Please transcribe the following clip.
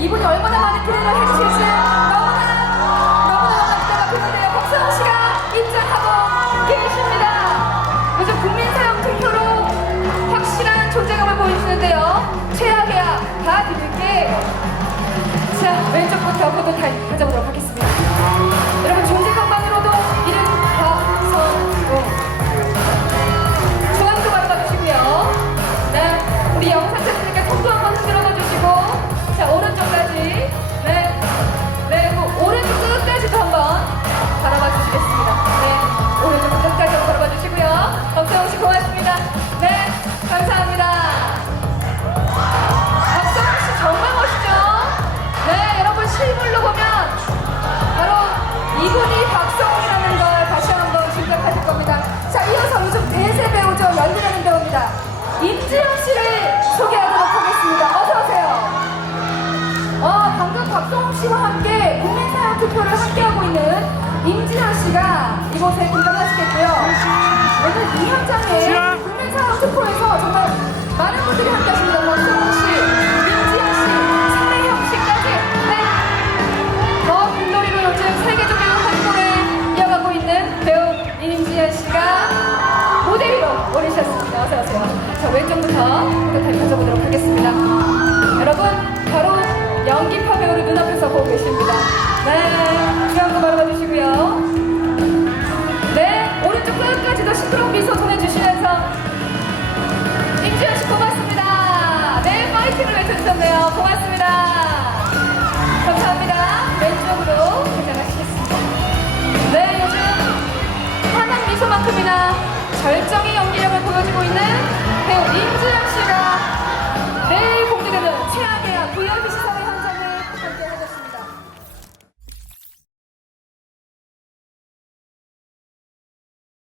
이분이 얼마나 많은 기대를 해주실지 너무나 너무나 기대가 되는데요. 박성호 씨가 입장하고 계십니다. 요즘 국민사용 투표로 확실한 존재감을 보여주시는데요. 최악이야 다 드릴게. 네, 감사합니다. 박성호 씨 정말 멋있죠? 네, 여러분 실물로 보면 바로 이분이 박성훈이라는 걸 다시 한번 짐작하실 겁니다. 자, 이어서 요즘 대세 배우죠. 연기하는 배우입니다. 임지영 씨를 소개하도록 하겠습니다. 어서 오세요. 어, 방금 박성훈 씨와 함께 국민사용 투표를 함께하고 있는 임지영 씨가 이곳에 등장하시겠고요. 오늘 이 현장에 국민사용 투표에서 정말 많은 분들이 함께 하십니다. 박성훈 씨, 임지영 씨, 차례형 씨까지. 네. 더 물놀이로 요즘 세계적인 활동을 이어가고 있는 배우 임지연 씨가 무대 위로 오르셨습니다. 어서 오세요. 자 왼쪽부터 끝까지 가져보도록 하겠습니다. 여러분 바로 연기파 배우를 눈앞에서 보고 계십니다. 네, 중앙도 바라봐 주시고요. 주셨네요. 고맙습니다. 감사합니다. 왼쪽으로 등장하시겠습니다. 네, 요즘 환한 미소만큼이나 절정의 연기력을 보여주고 있는 배우 임주영 씨가 내일 공개되는 최악의 VIP 시상을